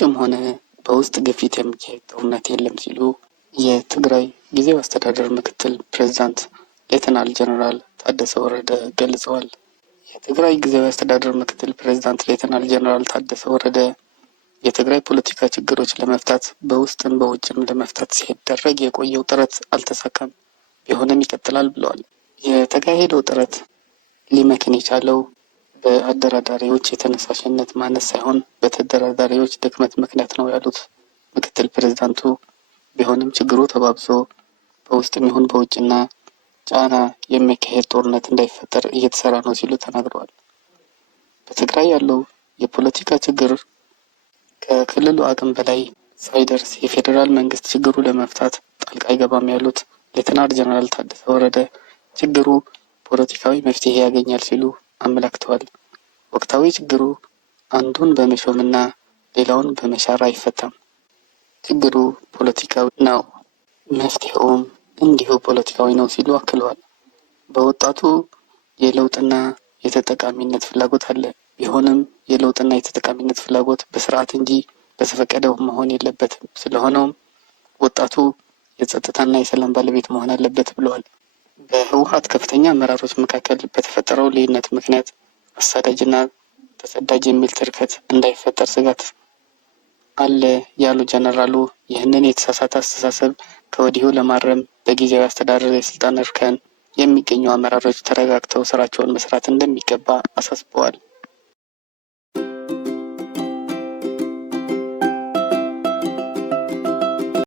በውጭም ሆነ በውስጥ ግፊት የሚካሄድ ጦርነት የለም ሲሉ የትግራይ ጊዜያዊ አስተዳደር ምክትል ፕሬዝዳንት ሌተናል ጀነራል ታደሰ ወረደ ገልጸዋል። የትግራይ ጊዜያዊ አስተዳደር ምክትል ፕሬዝዳንት ሌተናል ጀነራል ታደሰ ወረደ የትግራይ ፖለቲካ ችግሮች ለመፍታት በውስጥም በውጭም ለመፍታት ሲደረግ የቆየው ጥረት አልተሳካም፣ ቢሆንም ይቀጥላል ብለዋል። የተካሄደው ጥረት ሊመክን የቻለው በአደራዳሪዎች የተነሳሽነት ማነስ ሳይሆን በተደራዳሪዎች ድክመት ምክንያት ነው ያሉት ምክትል ፕሬዝዳንቱ፣ ቢሆንም ችግሩ ተባብሶ በውስጥም ይሁን በውጭና ጫና የሚካሄድ ጦርነት እንዳይፈጠር እየተሰራ ነው ሲሉ ተናግረዋል። በትግራይ ያለው የፖለቲካ ችግር ከክልሉ አቅም በላይ ሳይደርስ የፌዴራል መንግስት ችግሩ ለመፍታት ጣልቃ አይገባም ያሉት ሌተናል ጀነራል ታደሰ ወረደ ችግሩ ፖለቲካዊ መፍትሄ ያገኛል ሲሉ አመላክተዋል። ወቅታዊ ችግሩ አንዱን በመሾምና ሌላውን በመሻር አይፈታም። ችግሩ ፖለቲካዊ ነው፣ መፍትሄውም እንዲሁ ፖለቲካዊ ነው ሲሉ አክለዋል። በወጣቱ የለውጥና የተጠቃሚነት ፍላጎት አለ። ቢሆንም የለውጥና የተጠቃሚነት ፍላጎት በስርዓት እንጂ በተፈቀደው መሆን የለበትም። ስለሆነውም ወጣቱ የጸጥታና የሰላም ባለቤት መሆን አለበት ብለዋል። በህወሓት ከፍተኛ አመራሮች መካከል በተፈጠረው ልዩነት ምክንያት አሳዳጅና ተሰዳጅ የሚል ትርክት እንዳይፈጠር ስጋት አለ ያሉ ጀነራሉ ይህንን የተሳሳተ አስተሳሰብ ከወዲሁ ለማረም በጊዜያዊ አስተዳደር የስልጣን እርከን የሚገኙ አመራሮች ተረጋግተው ስራቸውን መስራት እንደሚገባ አሳስበዋል።